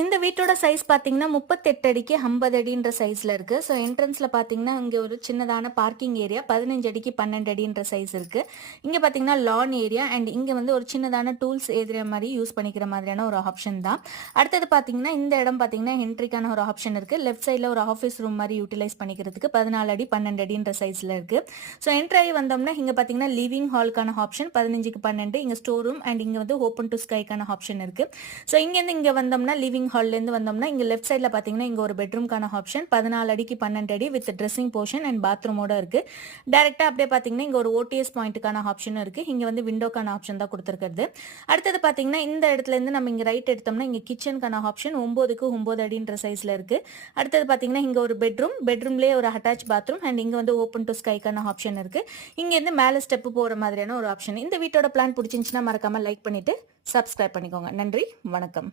இந்த வீட்டோட சைஸ் பார்த்தீங்கன்னா 38 அடிக்கு 50 அடின்ற சைஸ்ல இருக்கு. ஸோ என்ட்ரன்ஸ்ல பார்த்தீங்கன்னா, இங்க ஒரு சின்னதான பார்க்கிங் ஏரியா 15 அடிக்கு 12 அடின்ற சைஸ் இருக்கு. இங்க பார்த்தீங்கன்னா லான் ஏரியா அண்ட் இங்க வந்து ஒரு சின்னதான டூல்ஸ் ஏரியா மாரி யூஸ் பண்ணிக்கிற மாதிரியான ஒரு ஆப்ஷன் தான். அடுத்தது பார்த்தீங்கன்னா, இந்த இடம் பார்த்தீங்கன்னா என்ட்ரிக்கான ஒரு ஆப்ஷன் இருக்கு. லெஃப்ட் சைட்ல ஒரு ஆஃபீஸ் ரூம் மாரி யூட்டிலைஸ் பண்ணிக்கிறதுக்கு 14 அடி 12 அடின்ற சைஸ்ல இருக்கு. ஸோ என்ட்ரி ஆகி வந்தோம்னா இங்க பார்த்தீங்கன்னா லிவிங் ஹாலுக்கான ஆப்ஷன் 15க்கு 12, இங்க ஸ்டோர் ரூம் அண்ட் இங்க வந்து ஓப்பன் டு ஸ்கைக்கான ஆப்ஷன் இருக்கு. ஸோ இங்கேருந்து இங்க வந்தோம்னா லிவிங் ஹால்லேருந்து வந்தோம்னா இங்கே லெஃப்ட் சைடில் பார்த்தீங்கன்னா இங்கே ஒரு பெட்ரூம்க்கான ஆப்ஷன் 14 அடிக்கு 12 அடி வித் ட்ரெஸ்ஸிங் போர்ஷன் அண்ட் பாத்ரூமோட இருக்கு. டேரெக்டாக அப்படியே பார்த்தீங்கன்னா இங்கே ஒரு ஓடிஎஸ் பாயிண்ட்டுக்கான ஆப்ஷனும் இருக்கு. இங்கே வந்து விண்டோக்கான ஆப்ஷன் தான் கொடுத்துருக்கிறது. அடுத்தது பார்த்தீங்கன்னா இந்த இடத்துல இருந்து நம்ம இங்கே ரைட் எடுத்தோம்னா இங்கே கிச்சனுக்கான ஆப்ஷன் 9க்கு 9 அடின்ற சைஸில் இருக்கு. அடுத்தது பார்த்தீங்கன்னா இங்கே ஒரு பெட்ரூம்லேயே ஒரு அட்டாச் பாத்ரூம் அண்ட் இங்கே வந்து ஓப்பன் டு ஸ்கைக்கான ஆப்ஷன் இருக்கு. இங்கேருந்து மேலே ஸ்டெப்பு போகிற மாதிரியான ஒரு ஆப்ஷன். இந்த வீட்டோட பிளான் பிடிச்சிருந்துச்சுன்னா மறக்காம லைக் பண்ணிட்டு சப்ஸ்கிரைப் பண்ணிக்கோங்க. நன்றி, வணக்கம்.